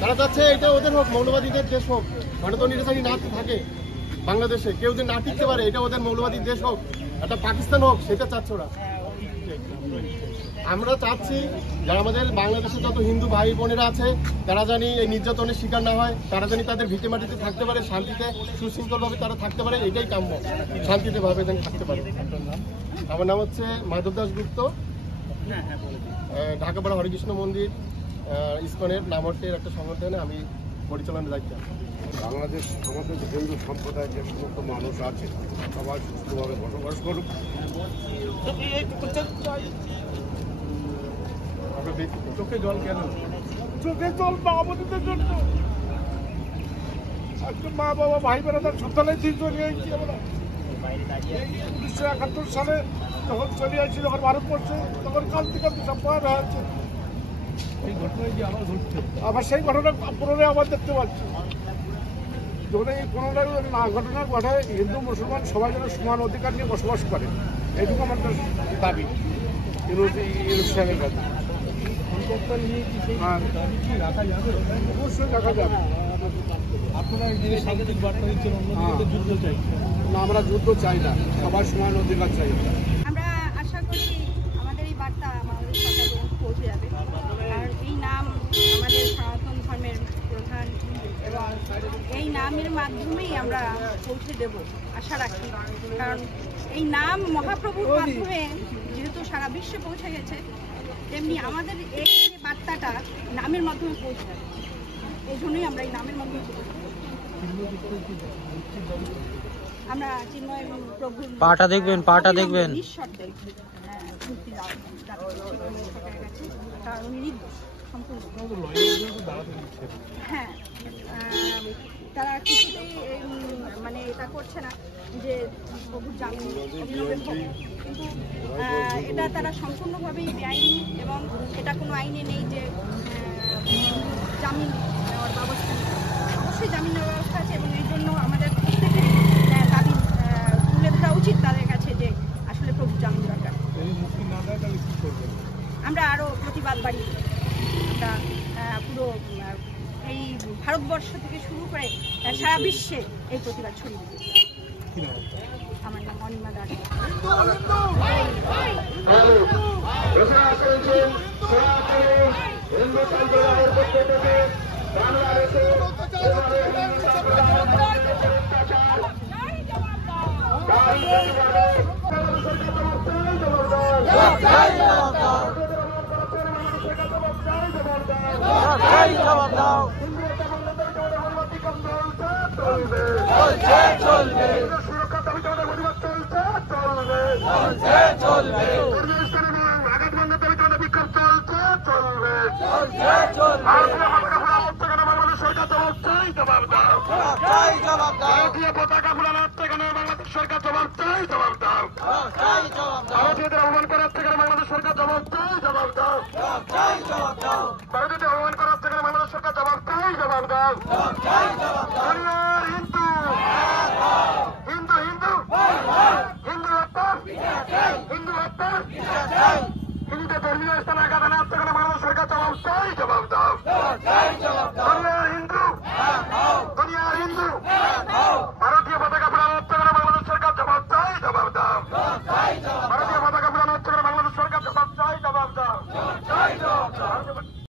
তারা চাচ্ছে এটা ওদের হোক, মৌলবাদীদের দেশ হোক, গণতন্ত্রী না থাকে বাংলাদেশে, কেউ যে না টিকতে পারে, এটা ওদের মৌলবাদী দেশ হোক, একটা পাকিস্তান হোক, সেটা চাচ্ছে ওরা। আমরা চাচ্ছি যারা আমাদের বাংলাদেশে যত হিন্দু ভাই বোনেরা আছে তারা জানি এই নির্যাতনের শিকার না হয়, তারা জানি তাদের ভিটে মাটিতে থাকতে পারে, শান্তিতে সুশৃঙ্খলভাবে তারা থাকতে পারে, এটাই কাম্য, শান্তিতে ভাবে যেন থাকতে পারে। আমার নাম হচ্ছে মাধব দাস গুপ্ত, ঢাকাপাড়া হরিকৃষ্ণ মন্দির ইসকনের নামটের একটা সংগঠনে আমি পরিচালনার দায়িত্ব। বাংলাদেশ আমাদের হিন্দু সম্প্রদায়ের যে সমস্ত মানুষ আছে সবাই সুস্থভাবে বসবাস করুক। চোখে জল কেন? চোখে জল মা-বোনদের জন্য। আজকে মা বাবা ভাই বোনেরা সন্তানের দিন চলে আসছি আমরা। 1971 সালে যখন চলে আসছি, যখন ভারতবর্ষে, তখন কান্তি কান্তি সব ভয় হয়েছে। এই ঘটনায় কি আবার ঘটছে? আবার সেই ঘটনা পুনরায় আবার দেখতে পাচ্ছি। যখন এই ঘটনার ঘটায় হিন্দু মুসলমান সবাই যেন সমান অধিকার নিয়ে বসবাস করে, এইটুকু আমাদের দাবি ইউনুস সাহেবের কাছে। অবশ্যই রাখা যাবে। আপনারা যে সাংবাদিক বার্তা দিচ্ছেন অন্যদিকে যুদ্ধ চাই না, আমরা যুদ্ধ চাই না, সবাই সমান অধিকার চাই। আমরা আশা করি আমাদের এই বার্তা আমাদের সরকার পৌঁছে যাবে। আর এই নাম আমাদের সনাতন ধর্মের প্রধান এবং এই নামের মাধ্যমেই আমরা পৌঁছে দেব আশা রাখি। কারণ এই নাম মহাপ্রভুর মাধ্যমে যেহেতু সারা বিশ্বে পৌঁছে গেছে, তেমনি আমাদের এই বার্তাটা নামের মাধ্যমে পৌঁছে যাবে। এই জন্যই আমরা এই নামের মাধ্যমে আমরা চিন্ময় প্রভুর পাটা দেখবেন, পাটা দেখবেন, ঈশ্বরদের মুক্তি সরকারের কাছে, কারণ উনি নির্দোষ সম্পূর্ণ। হ্যাঁ, তারা কিছুতেই মানে এটা করছে না যে প্রভুর জামিন অবিলম্বে হোক, কিন্তু এটা তারা সম্পূর্ণভাবেই বেআইনি এবং এটা কোনো আইনে নেই যে জামিন নেওয়ার ব্যবস্থা নেই। অবশ্যই জামিন নেওয়ার ব্যবস্থা আছে এবং এই জন্য আমাদের প্রত্যেকেরই দাবি তুলে ধরা উচিত তাদের কাছে যে আসলে প্রভুর জামিন দরকার। আমরা আরও প্রতিবাদ বাড়িয়ে আমরা পুরো এই ভারতবর্ষ থেকে শুরু করে সারা বিশ্বে এই প্রতিবাদ ছড়িয়ে দিতে। আমার নাম অনিমা দাস। ভারতীয় পতাকা ফুলানোর থেকে বাংলাদেশ সরকার জবাব চাই, জবাব দাও। ভারতীয়দের অপমান করার থেকে বাংলাদেশ সরকার জবাব চাই, জবাব দাও। ভারতীয়দের অপমান করার থেকে বাংলাদেশ সরকার জবাব চাই, জবাব দাও।